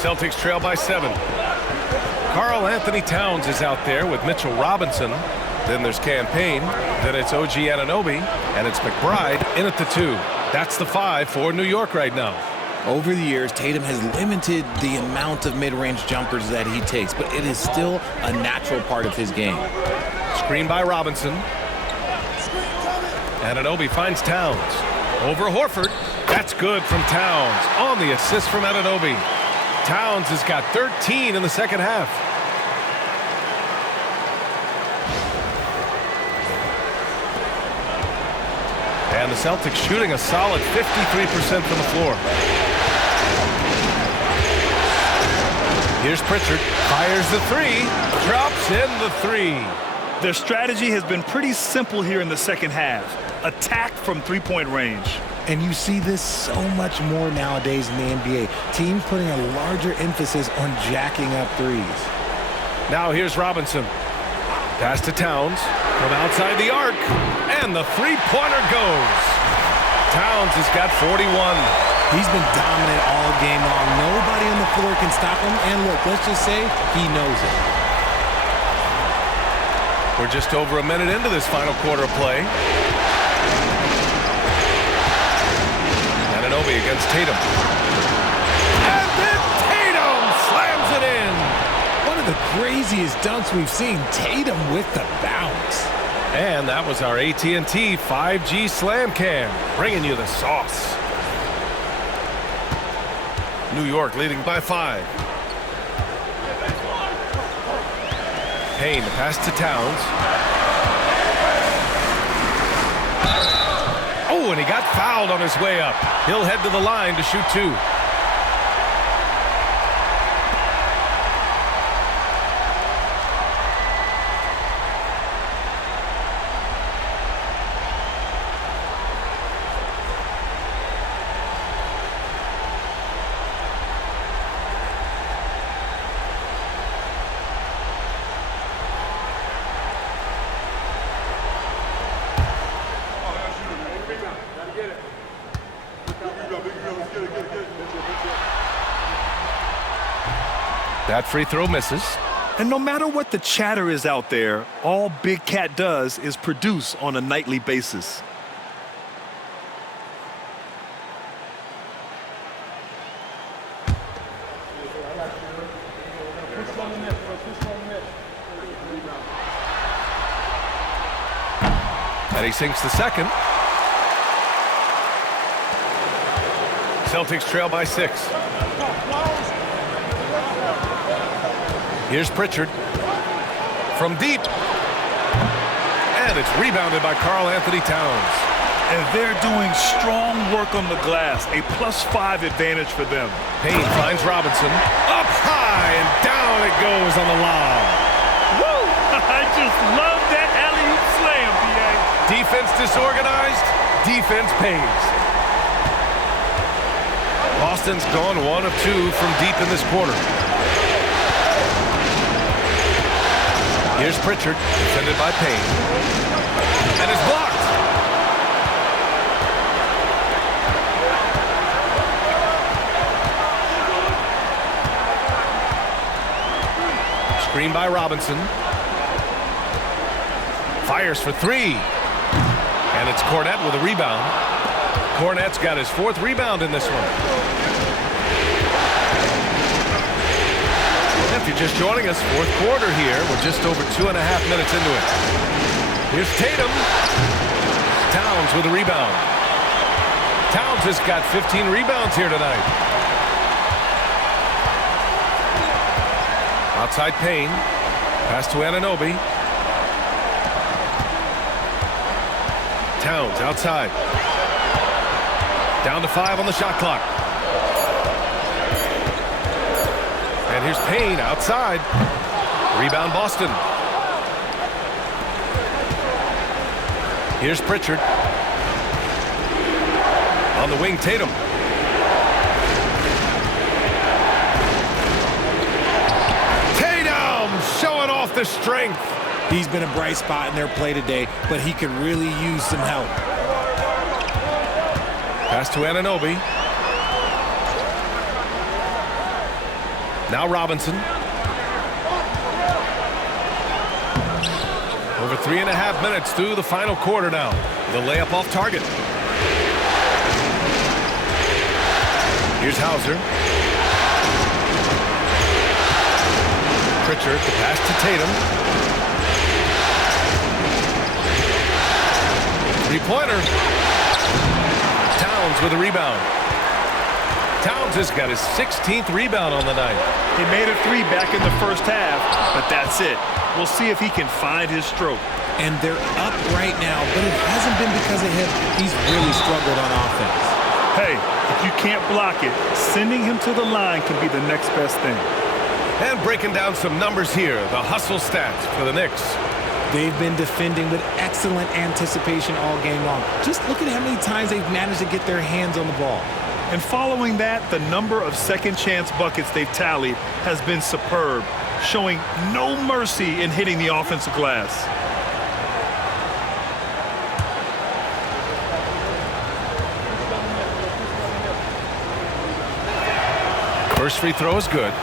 Celtics trail by 7. Karl Anthony Towns is out there with Mitchell Robinson. Then there's Campaign. Then it's OG Anunoby. And it's McBride in at the 2. That's the 5 for New York right now. Over the years, Tatum has limited the amount of mid-range jumpers that he takes, but it is still a natural part of his game. Screen by Robinson. Anunoby finds Towns. Over Horford. That's good from Towns. On the assist from Anunoby. Towns has got 13 in the second half. And the Celtics shooting a solid 53% from the floor. Here's Pritchard. Fires the 3. Drops in the 3. Their strategy has been pretty simple here in the second half. Attack from three-point range. And you see this so much more nowadays in the NBA. Teams putting a larger emphasis on jacking up threes. Now here's Robinson. Pass to Towns from outside the arc. And the three-pointer goes. Towns has got 41. He's been dominant all game long. Nobody on the floor can stop him. And look, let's just say he knows it. We're just over a minute into this final quarter of play. Anunoby against Tatum. And then Tatum slams it in. One of the craziest dunks we've seen. Tatum with the bounce. And that was our AT&T 5G Slam Cam, bringing you the sauce. New York leading by 5. Payne to pass to Towns. Oh, and he got fouled on his way up. He'll head to the line to shoot 2. That free throw misses. And no matter what the chatter is out there, all Big Cat does is produce on a nightly basis. And he sinks the second. Celtics trail by 6. Here's Pritchard from deep. And it's rebounded by Karl Anthony Towns. And they're doing strong work on the glass. A +5 advantage for them. Payne finds Robinson. Up high and down it goes on the lob. Woo! I just love that alley-oop slam, B.A. Defense disorganized. Defense pays. Boston's gone 1 of 2 from deep in this quarter. Here's Pritchard, defended by Payne. And it's blocked. Screen by Robinson. Fires for 3. And it's Cornette with a rebound. Cornette's got his 4th rebound in this one. If you're just joining us, 4th quarter here. We're just over 2.5 minutes into it. Here's Tatum. Towns with a rebound. Towns has got 15 rebounds here tonight. Outside Payne. Pass to Anunoby. Towns outside. Down to 5 on the shot clock. And here's Payne outside. Rebound Boston. Here's Pritchard. On the wing, Tatum. Tatum showing off the strength. He's been a bright spot in their play today, but he could really use some help. Pass to Anunoby. Now Robinson. Over 3.5 minutes through the final quarter now. The layup off target. Here's Hauser. Pritchard, the pass to Tatum. Three-pointer. Towns with a rebound. Towns has got his 16th rebound on the night. He made a three back in the first half, but that's it. We'll see if he can find his stroke. And they're up right now, but it hasn't been because of him. He's really struggled on offense. Hey, if you can't block it, sending him to the line can be the next best thing. And breaking down some numbers here, the hustle stats for the Knicks. They've been defending with excellent anticipation all game long. Just look at how many times they've managed to get their hands on the ball. And following that, the number of second chance buckets they've tallied has been superb, showing no mercy in hitting the offensive glass. First free throw is good.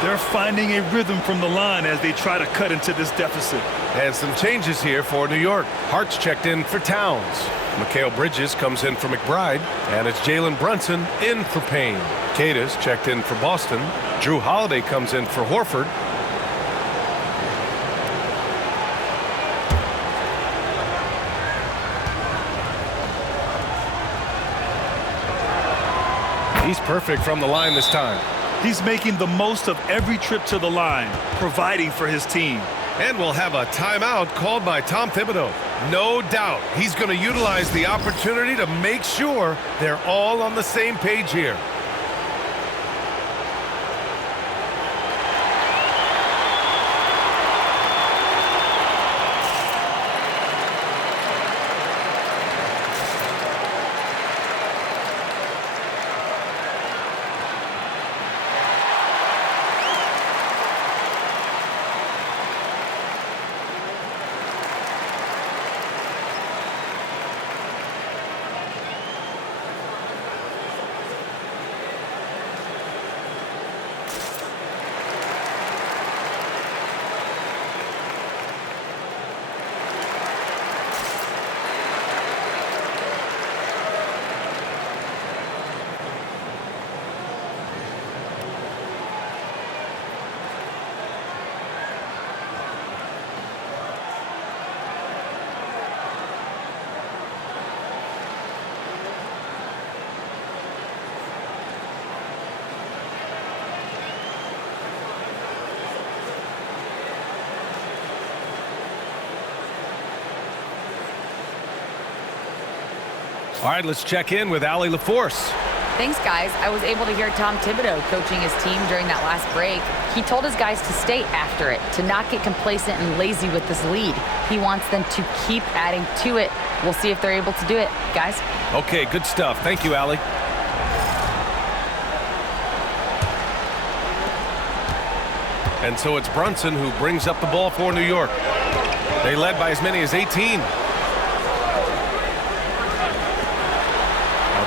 They're finding a rhythm from the line as they try to cut into this deficit. And some changes here for New York. Hart's checked in for Towns. Mikal Bridges comes in for McBride. And it's Jalen Brunson in for Payne. Cadiz checked in for Boston. Drew Holiday comes in for Horford. He's perfect from the line this time. He's making the most of every trip to the line, providing for his team. And we'll have a timeout called by Tom Thibodeau. No doubt he's going to utilize the opportunity to make sure they're all on the same page here. All right, let's check in with Allie LaForce. Thanks, guys. I was able to hear Tom Thibodeau coaching his team during that last break. He told his guys to stay after it, to not get complacent and lazy with this lead. He wants them to keep adding to it. We'll see if they're able to do it, guys. Okay, good stuff. Thank you, Allie. And so it's Brunson who brings up the ball for New York. They led by as many as 18.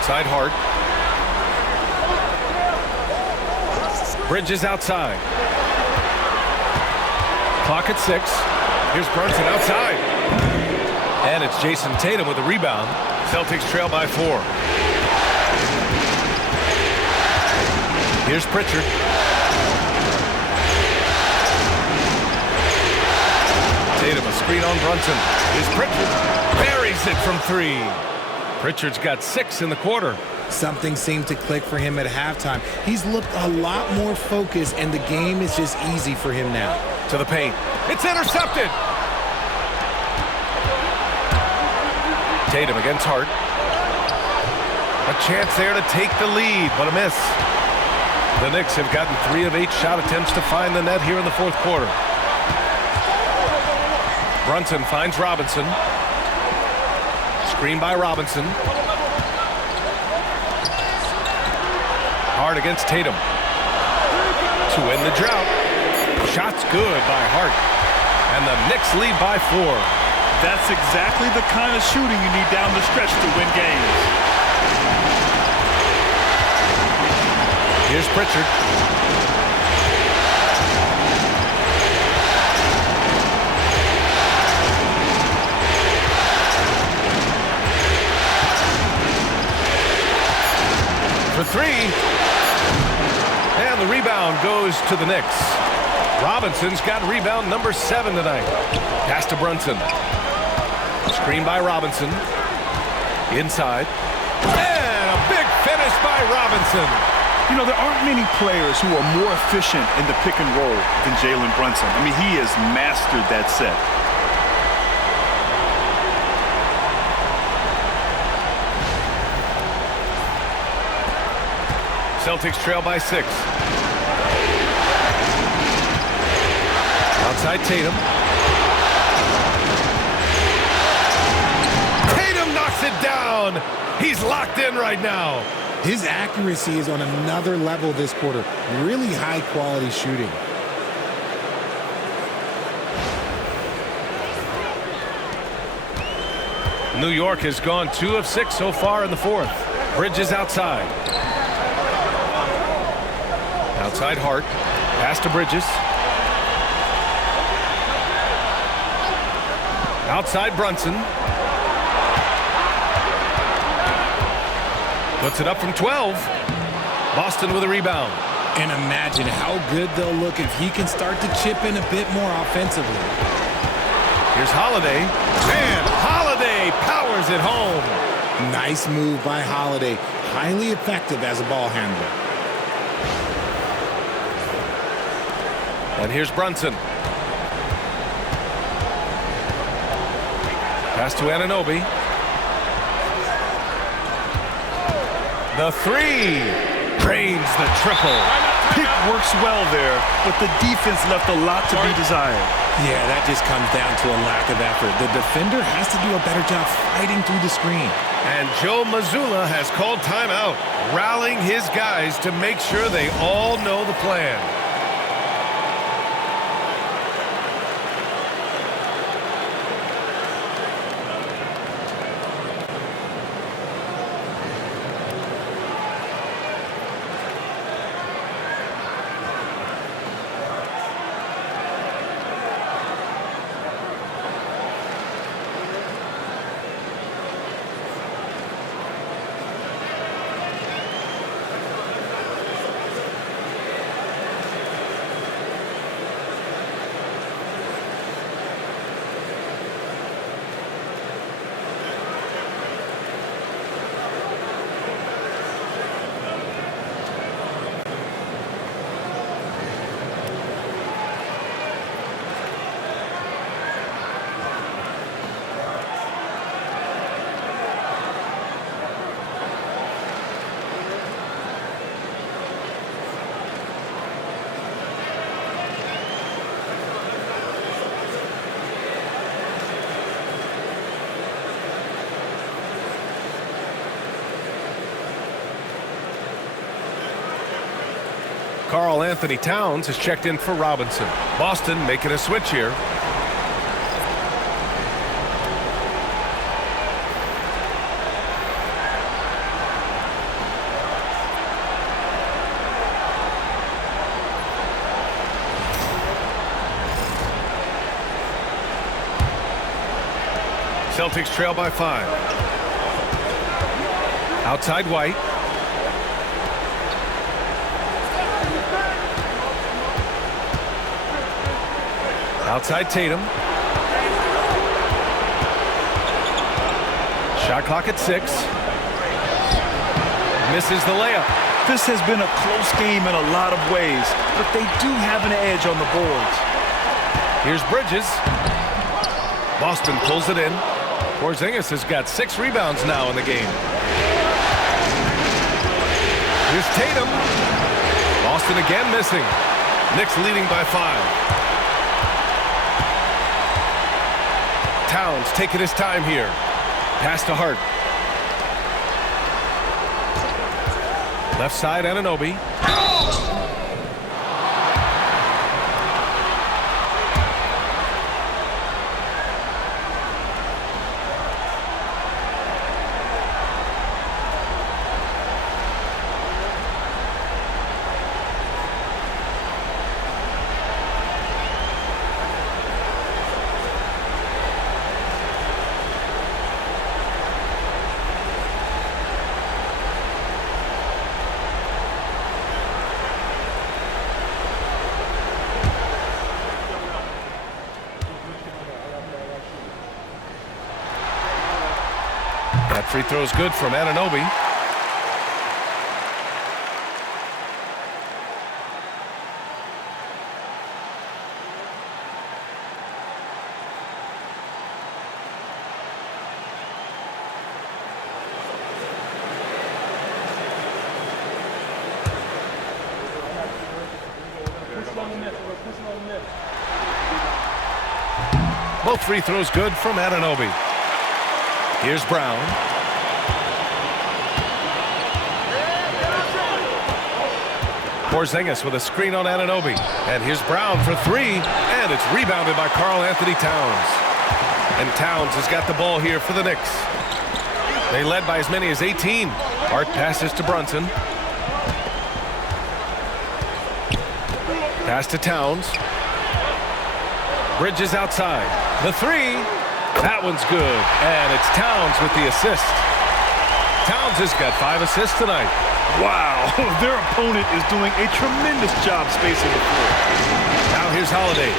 Outside Hart. Bridges outside. Clock at 6. Here's Brunson outside. And it's Jason Tatum with a rebound. Celtics trail by 4. Here's Pritchard. Tatum, a screen on Brunson. Here's Pritchard. Buries it from 3. Pritchard's got 6 in the quarter. Something seemed to click for him at halftime. He's looked a lot more focused, and the game is just easy for him now. To the paint. It's intercepted. Tatum against Hart. A chance there to take the lead, but a miss. The Knicks have gotten 3 of 8 shot attempts to find the net here in the fourth quarter. Brunson finds Robinson. Screen by Robinson. Hart against Tatum. To end the drought. Shot's good by Hart. And the Knicks lead by 4. That's exactly the kind of shooting you need down the stretch to win games. Here's Pritchard. goes to the Knicks. Robinson's got rebound number 7 tonight. Pass to Brunson. Screen by Robinson. Inside. And a big finish by Robinson. You know, there aren't many players who are more efficient in the pick and roll than Jalen Brunson. I mean, he has mastered that set. Celtics trail by 6. Outside Tatum. Tatum knocks it down. He's locked in right now. His accuracy is on another level this quarter. Really high quality shooting. New York has gone 2 of 6 so far in the 4th. Bridges outside. Outside Hart. Pass to Bridges. Outside Brunson. Puts it up from 12. Boston with a rebound. And imagine how good they'll look if he can start to chip in a bit more offensively. Here's Holiday. And Holiday powers it home. Nice move by Holiday. Highly effective as a ball handler. And here's Brunson. Pass to Anunoby. The 3. Drains the triple. Pick works well there, but the defense left a lot to be desired. Yeah, that just comes down to a lack of effort. The defender has to do a better job fighting through the screen. And Joe Mazzulla has called timeout, rallying his guys to make sure they all know the plan. Karl Anthony Towns has checked in for Robinson. Boston making a switch here. Celtics trail by 5. Outside White. Outside Tatum. Shot clock at 6. Misses the layup. This has been a close game in a lot of ways, but they do have an edge on the boards. Here's Bridges. Boston pulls it in. Porzingis has got 6 rebounds now in the game. Here's Tatum. Boston again missing. Knicks leading by 5. Towns taking his time here. Pass to Hart. Left side, Anunoby. That free throw's good from Anunoby. Both free throws good from Anunoby. Here's Brown. Porzingis with a screen on Anunoby. And here's Brown for three. And it's rebounded by Karl-Anthony Towns. And Towns has got the ball here for the Knicks. They led by as many as 18. Hart passes to Brunson. Pass to Towns. Bridges outside. The three. That one's good. And it's Towns with the assist. Towns has got 5 assists tonight. Wow, their opponent is doing a tremendous job spacing the floor. Now here's Holiday.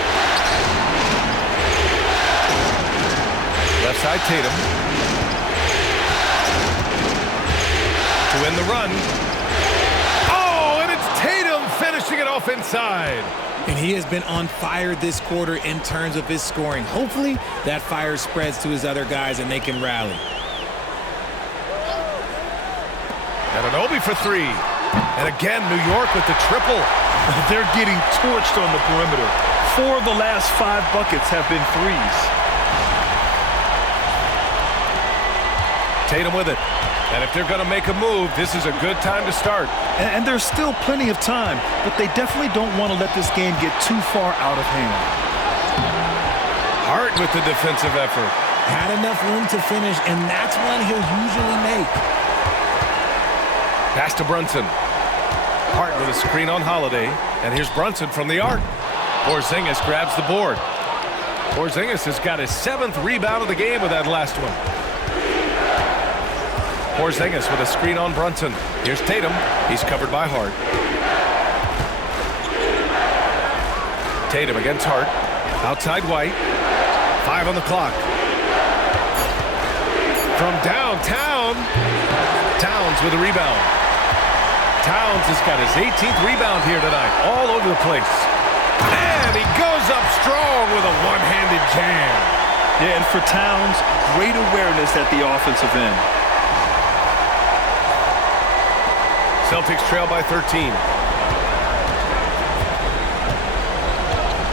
Left side Tatum. To win the run. Oh, and it's Tatum finishing it off inside. And he has been on fire this quarter in terms of his scoring. Hopefully that fire spreads to his other guys and they can rally. Anunoby for three. And again, New York with the triple. They're getting torched on the perimeter. 4 of the last 5 buckets have been threes. Tatum with it. And if they're going to make a move, this is a good time to start. And there's still plenty of time, but they definitely don't want to let this game get too far out of hand. Hart with the defensive effort. Had enough room to finish, and that's one he'll usually make. Pass to Brunson. Hart with a screen on Holiday. And here's Brunson from the arc. Porzingis grabs the board. Porzingis has got his 7th rebound of the game with that last one. Porzingis with a screen on Brunson. Here's Tatum. He's covered by Hart. Tatum against Hart. Outside White. 5 on the clock. From downtown. Towns with a rebound. Towns has got his 18th rebound here tonight. All over the place. And he goes up strong with a one-handed jam. Yeah, and for Towns, great awareness at the offensive end. Celtics trail by 13.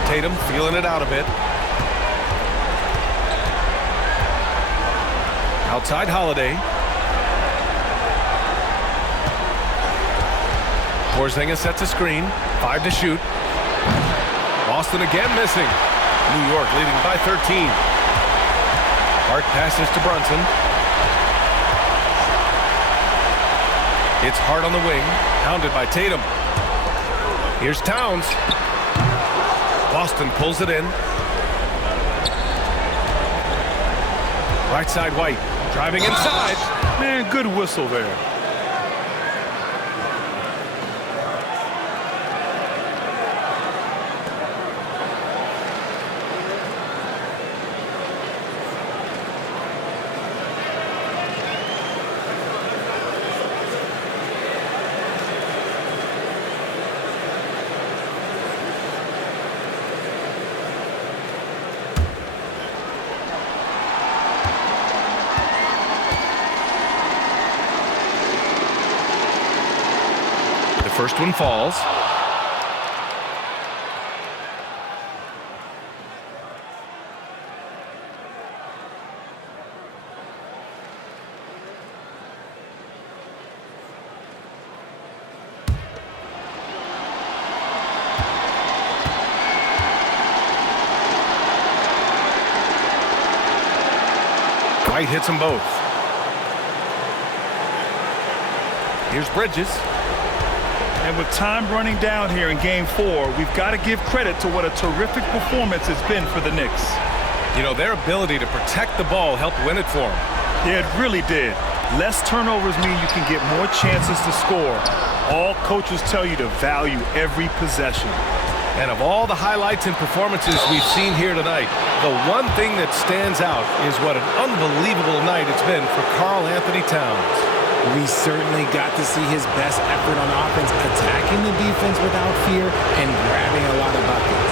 Tatum feeling it out a bit. Outside Holiday. Porzingis sets a screen. 5 to shoot. Boston again missing. New York leading by 13. Hart passes to Brunson. It's Hart on the wing, hounded by Tatum. Here's Towns. Boston pulls it in. Right side White, driving inside. Man, good whistle there. First one falls. White hits them both. Here's Bridges. And with time running down here in Game 4, we've got to give credit to what a terrific performance it's been for the Knicks. You know, their ability to protect the ball helped win it for them. Yeah, it really did. Less turnovers mean you can get more chances to score. All coaches tell you to value every possession. And of all the highlights and performances we've seen here tonight, the one thing that stands out is what an unbelievable night it's been for Karl Anthony Towns. We certainly got to see his best effort on offense, attacking the defense without fear and grabbing a lot of buckets.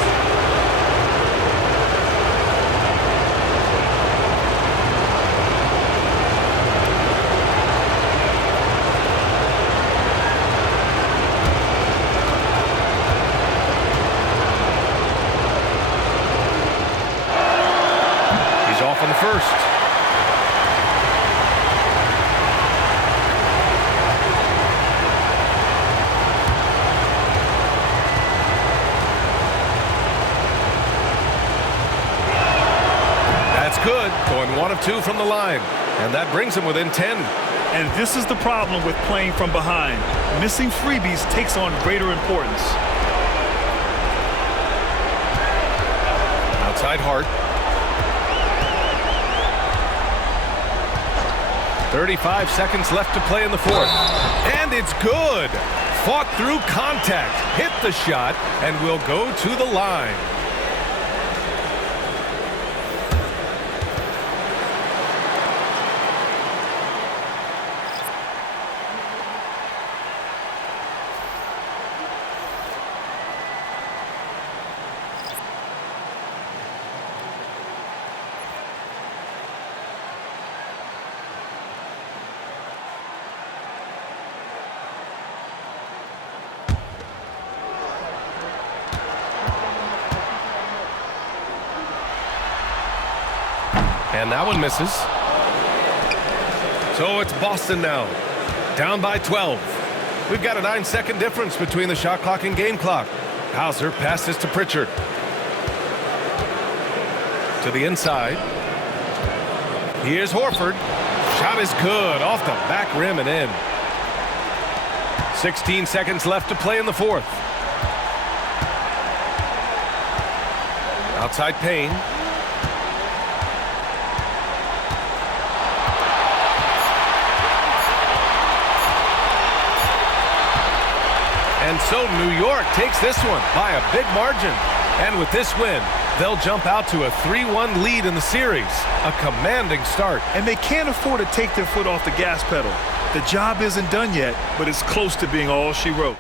He's off on the first. Good, going 1 of 2 from the line, and that brings him within 10. And this is the problem with playing from behind. Missing freebies takes on greater importance. Outside Hart. 35 seconds left to play in the fourth, and it's good. Fought through contact, hit the shot, and will go to the line. And that one misses. So it's Boston now, down by 12. We've got a 9-second difference between the shot clock and game clock. Hauser passes to Pritchard. To the inside. Here's Horford. Shot is good, off the back rim and in. 16 seconds left to play in the fourth. Outside Payne. And so New York takes this one by a big margin. And with this win, they'll jump out to a 3-1 lead in the series. A commanding start. And they can't afford to take their foot off the gas pedal. The job isn't done yet, but it's close to being all she wrote.